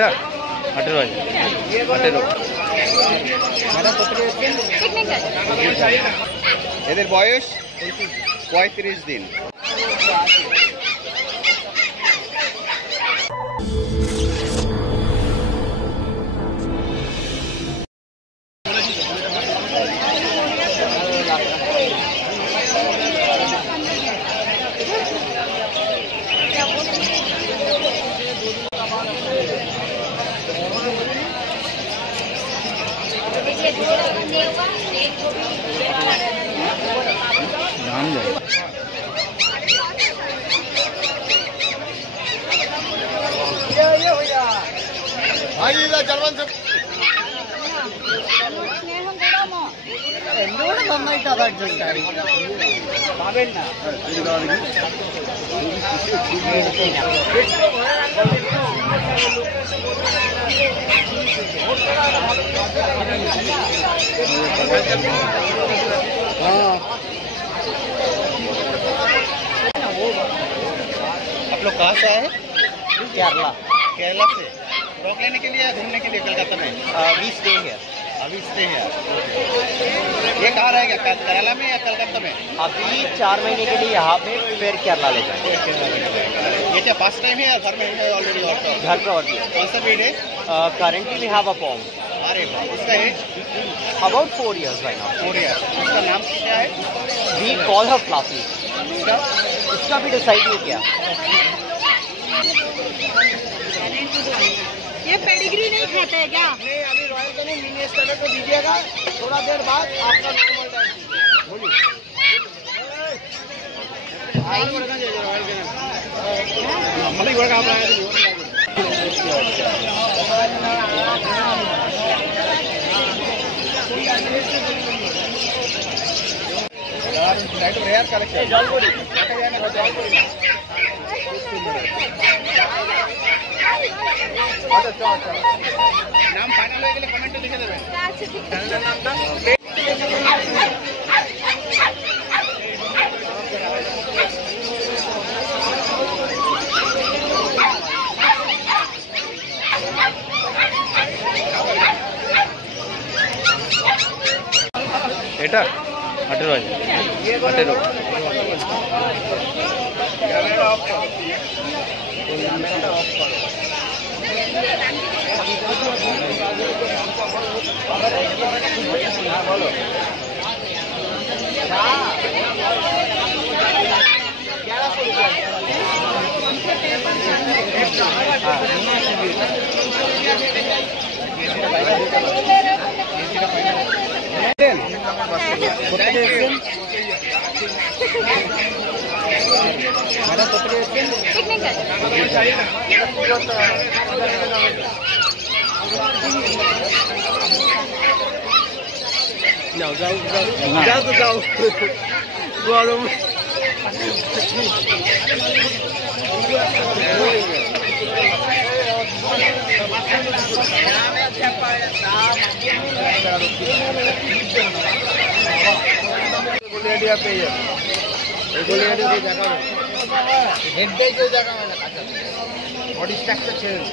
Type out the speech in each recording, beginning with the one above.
এটা 18,000 18 এদের বয়স 35 দিন। দাম যায় পাবেন না आप लोग कहाँ से आए हैं? केरला। केरला से डॉग लेने के लिए घूमने के लिए कलकत्ता में? अभी स्टे है। अभी स्टे है। ये कहाँ रहेगा, केरला में या कलकत्ता में? अभी 4 महीने के लिए यहाँ पे, फिर केरला ले जाएंगे। ये क्या फर्स्ट टाइम है या घर में है ऑलरेडी? और घर पे और कौन सा ब्रीड है? Currently we have a pom. अरे उसका age about 4 years right now। 4 year. उसका नाम क्या है? We call her Fluffy. उसका भी डिसाइड नहीं किया। ये पेडिग्री नहीं खाते हैं क्या? नहीं, अभी रॉयल कैनिन मिनी स्टार्टर को दीजिएगा, थोड़ा देर बाद आपका नॉर्मल डाइट बोलिए। रॉयल कैनिन मतलब बड़ा काम है। रेयर कलेक्शन नाम फाइनल হয়ে গেলে কমেন্টে লিখে দেবেন। চ্যানেলের নামটা এটা 18,000 18 ক্যামেরা অফ করো। ক্যামেরাটা অফ করো। বলো যাও গরম गोलियाडिया पे गोलियाडिया कोई जगह में हेड पे कोई जगह में बॉडी स्ट्रक्चर चेंज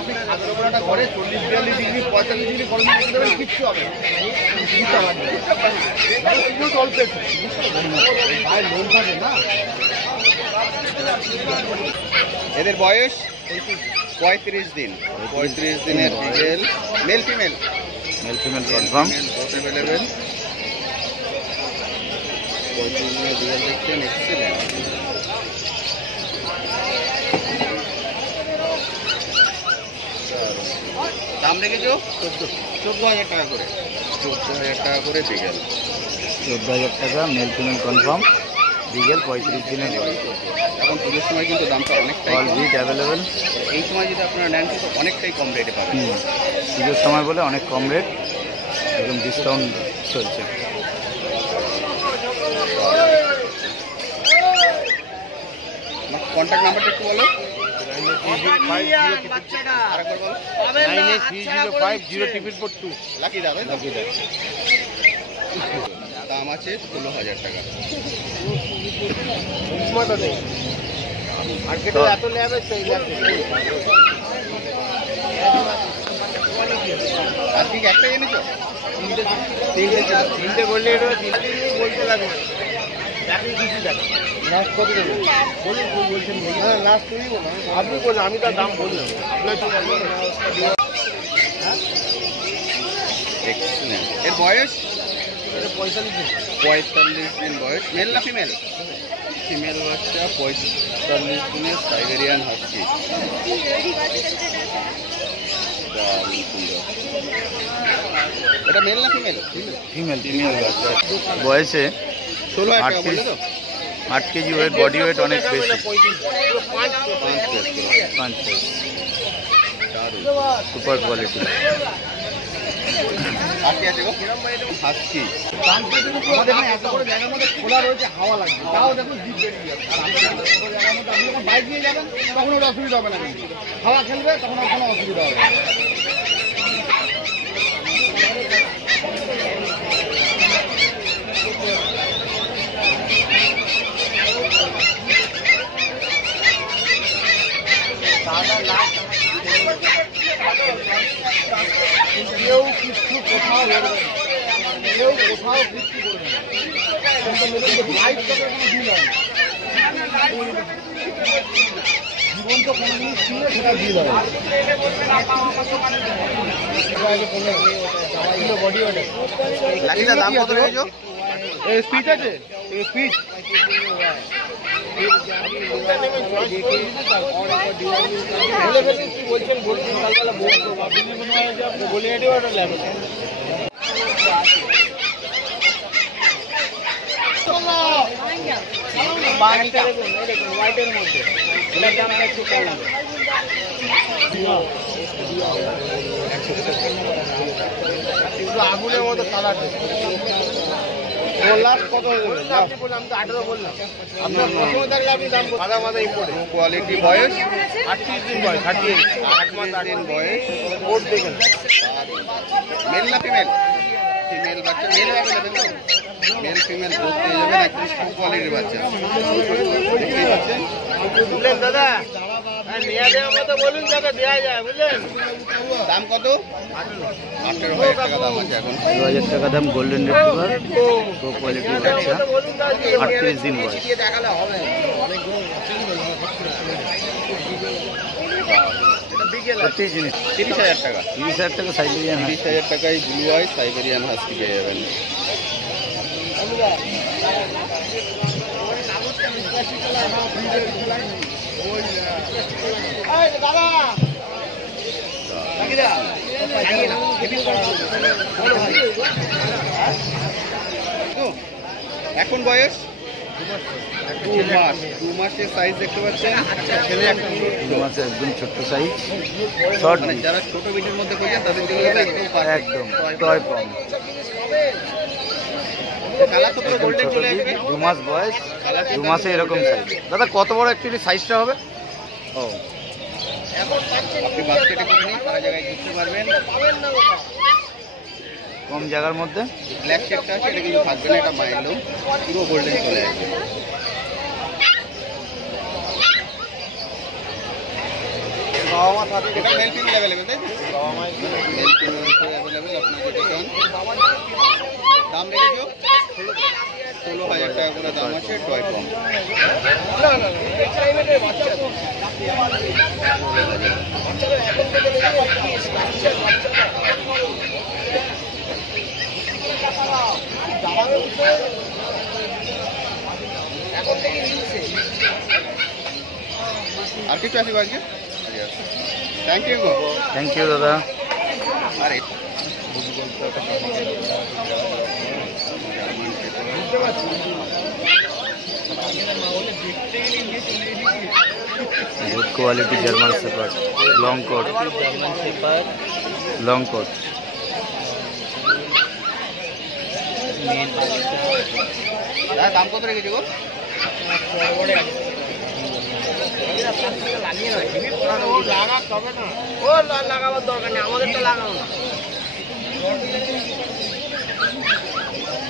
আপনি খাদ্যটা করে 40-42 ডিগ্রি 45 ডিগ্রি গরম করে দেবেন, কিচ্ছু হবে না। এদের বয়স 35 দিন। 35 দিনের বিগেল, মেল ফিমেল কনফার্ম। অ্যাভেলেবেল। 35 দিনের বিগেল দেখছেন, এক্সেলেন্ট। দাম রেখেছো 14,000 টাকা করে। 14,000 টাকা করে বিগেল। 14,000 টাকা মেল ফিমেল কনফার্ম বিগেল 35 দিনের বয়স। এখন পুজোর সময় কিন্তু দামটা অনেকটাই অল বিট অ্যাভেলেবেল। এই সময় যদি আপনারা নেন কিন্তু অনেকটাই কম রেটে পাবেন। পুজোর সময় বলে অনেক কম রেট, একদম ডিসকাউন্ট চলছে। কন্ট্যাক্ট নাম্বারটা একটু বলো। 98305002 লাকি দাদা। দাম আছে 16,000 টাকা। তো আজকে কি একটা এনেছো? তিনটে বললে এটা বলতে লাগবে লাস্ট কত দেবো বলুন, বলছেন হ্যাঁ লাস্ট তুমি বলুন, আপনি বলুন, আমি তার দাম বললাম আপনার তো এক্সেলেন্ট। এর বয়স 45 দিন বয়স। মেল না ফিমেল? ফিমেল বাচ্চা 45 দিনের সাইবেরিয়ান হাস্কি। দারুণ সুন্দর। এটা মেল না ফিমেল? ফিমেল ফিমেল বাচ্চা বয়সে 16,000 টাকা বললে তো? 8 কেজি ওয়েট, বডি ওয়েট অনেক বেশি, 5 কেজি। দারুণ সুপার কোয়ালিটি। আর কি আছে গো? হাস্কি। আমাদের এখানে এত বড় জায়গার মধ্যে খোলা রয়েছে, হাওয়া লাগবে, তাও দেখুন জিপ বেরিয়ে যাবে। আর আমাদের এত বড় জায়গার মধ্যে আপনি যখন বাইক নিয়ে যাবেন তখন ওটা অসুবিধা হবে না, কিন্তু হাওয়া খেলবে তখন আর কোনো অসুবিধা হবে না। কেউ কিছু কোথাও করবে না, কেউ কোথাও বিক্রি করবে না, লাইফ তো কোনো দিন হয় না। জীবন তো কোনো জিনিস ছিল সেটা দিল বডি ওটা লাকিটার দাম কত রেখেছো? স্পিচ আছে, স্পিচ বলছেন কালবেলা বলে এটি ওটা ল্যাব হোয়াইটের মধ্যে একটু কম আগুনের মতো কালার লাস্ট কত বললাম, আপনি বললাম তো 18 বললাম, আপনার প্রথমে থাকলে আপনি দাম মাথা মাথা ইম্পোর্ট কোয়ালিটি বয়স 38 দিন বয়স, 8 মাস 8 দিন বয়স। কোড দেখেন মেল না ফিমেল? ফিমেল বাচ্চা মেল অ্যাভেলেবেল তো? মেল ফিমেল দুধ পেয়ে যাবেন, একদম টপ কোয়ালিটির বাচ্চা। দেখতেই পাচ্ছেন। বুঝলেন দাদা, নেওয়া দেওয়ার মতো বলুন যাতে দেওয়া যায়, বুঝলেন। দাম কত? 18,000 টাকা দাম আছে এখন। 2,000 টাকা দাম গোল্ডেন রিট্রিভার, প্রো কোয়ালিটি বাচ্চা, 38 দিন বয়স। দেখালে হবে 30 জিনিস 30,000 টাকা। 30,000 টাকা সাইবেরিয়ান। 30,000 টাকায় ব্লু আই সাইবেরিয়ান হাস্কি পেয়ে যাবেন। এখন বয়স 2 মাস। 2 মাসের সাইজ দেখতে পাচ্ছেন। ছেলে একটা মেয়ে। 2 মাসে একদম ছোট্ট সাইজ, শর্ট মানে যারা ছোট বিটের মধ্যে খুঁজছেন তাদের জন্য এটা একদম perfect। একদম টয় কম, কালার তো পুরো একদম গোল্ডেন ছোট চলে বিট, আসবে। 2 মাস বয়স, 2 মাসে এরকম সাইজ। দাদা কত বড় অ্যাকচুয়ালি সাইজটা হবে? ও আপনি বাস্কেটে করে নিন, সারা জায়গায় ঘুরতে পারবেন। কম জায়গার মধ্যে। ব্ল্যাক শেডটা আছে, এটা কিন্তু থাকবে না, এটা মাইন্ডও পুরো গোল্ডেন চলে আসবে। এটা মেল ফিমেল অ্যাভেলেবেল, তাই তো? মেল ফিমেল অ্যাভেলেবেল, আপনার যেটা চান। দাম রেখেছো 16,000 টাকা করে দাম আছে, টয় কম। আর কিছু আছে আজকে? থ্যাংক ইউ গো। থ্যাংক ইউ দাদা। আরে good quality German shepherd, long coat, long coat. দাম কত রেখেছি গো? লাগাবার দরকার নেই, আমাদের তো লাগাবো না।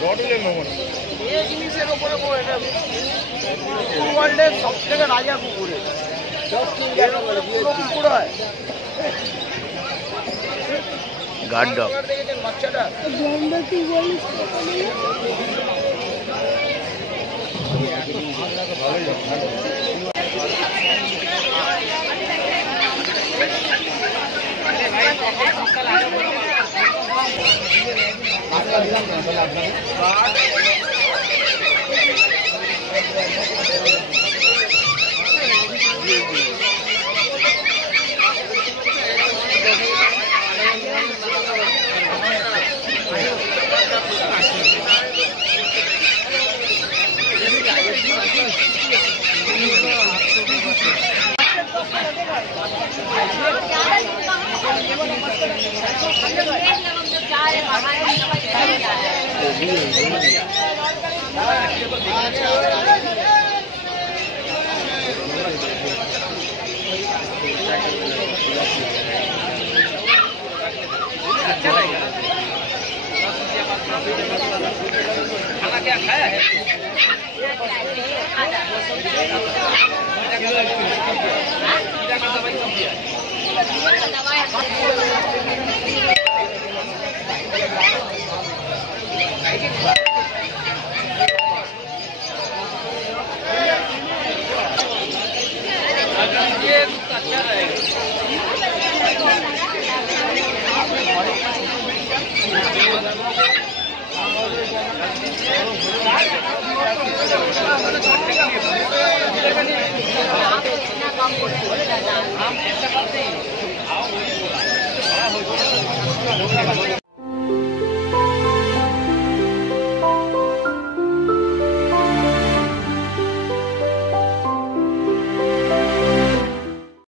এই জিনিসের উপরে ওয়ার্ল্ডের সব থেকে রাজা কুকুর কুকুর হয় গার্ড ডগ। দেখেছেন বাচ্চাটা खाना क्या खाया है? दवाई